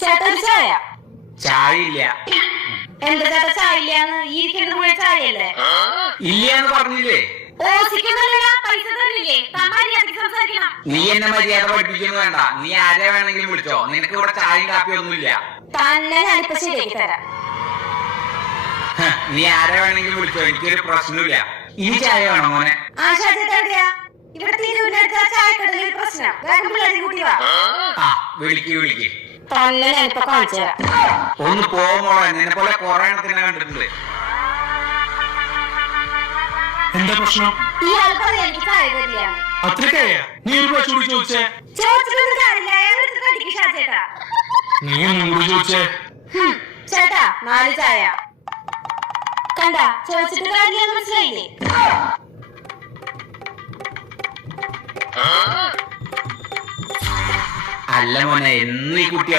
ചേട്ടാ ഒരു ചായ. ചായ ഇല്ല. എന്താ ചേട്ടാ ചായ ഇല്ലാന്ന്? ഈ ഇരിക്കുന്നത് മുഴുവൻ ചായയല്ലേ? ഇല്ലാന്ന് പറഞ്ഞില്ലേ? പൈസ തരില്ലേ? സംസാരിക്കണം. നീ എന്നെ മര്യാദ പഠിപ്പിക്കുന്നു വേണ്ട. നീ ആരെ വേണമെങ്കിലും വിളിച്ചോ. നിനക്ക് ഇവിടെ ചായയും കാപ്പിയും ഒന്നുമില്ല. തന്നെ ഞാനിപ്പോ ശരിയാക്കി തരാം. നീ ആരെ വേണമെങ്കിലും വിളിച്ചോ, എനിക്കൊരു പ്രശ്നമില്ല. ഈ ചായ വേണം മോനെ. ആശാ ചേട്ടാ എവിടെയാ? ഇവിടെ തിരുവനന്തപുരത്ത് ചായക്കടയിൽ ഒരു പ്രശ്നം. വേഗം പിള്ളേരെ കൂട്ടി വാ. വിളിക്ക്. തന്നെ ഞാനിപ്പോ കാണിച്ചു തരാം. ഒന്ന് പോമോളെ, നിന്നെ പോലെ കൊറേ എണ്ണത്തിനെ കണ്ടിട്ടുണ്ട്. എന്താ പ്രശ്നം? ഇയാൾ പറയാൻ എനിക്ക് ചായ തരില്ല. അത്രക്കായ നീ ഒരു പ്രാവശ്യം കൂടി ചോദിച്ചേ. ചോദിച്ചിട്ടൊന്നും കാര്യമില്ല. അയാൾ കടിക്ക് ഷാ ചേട്ടാ. നീ ഒന്നും കൂടി ചോദിച്ചേ. ചേട്ടാ 4 ചായ. കണ്ട ചോദിച്ചിട്ട് കാര്യമില്ല, മനസ്സിലായില്ലേ? അല്ല മോനെ, എന്നീ കുട്ടി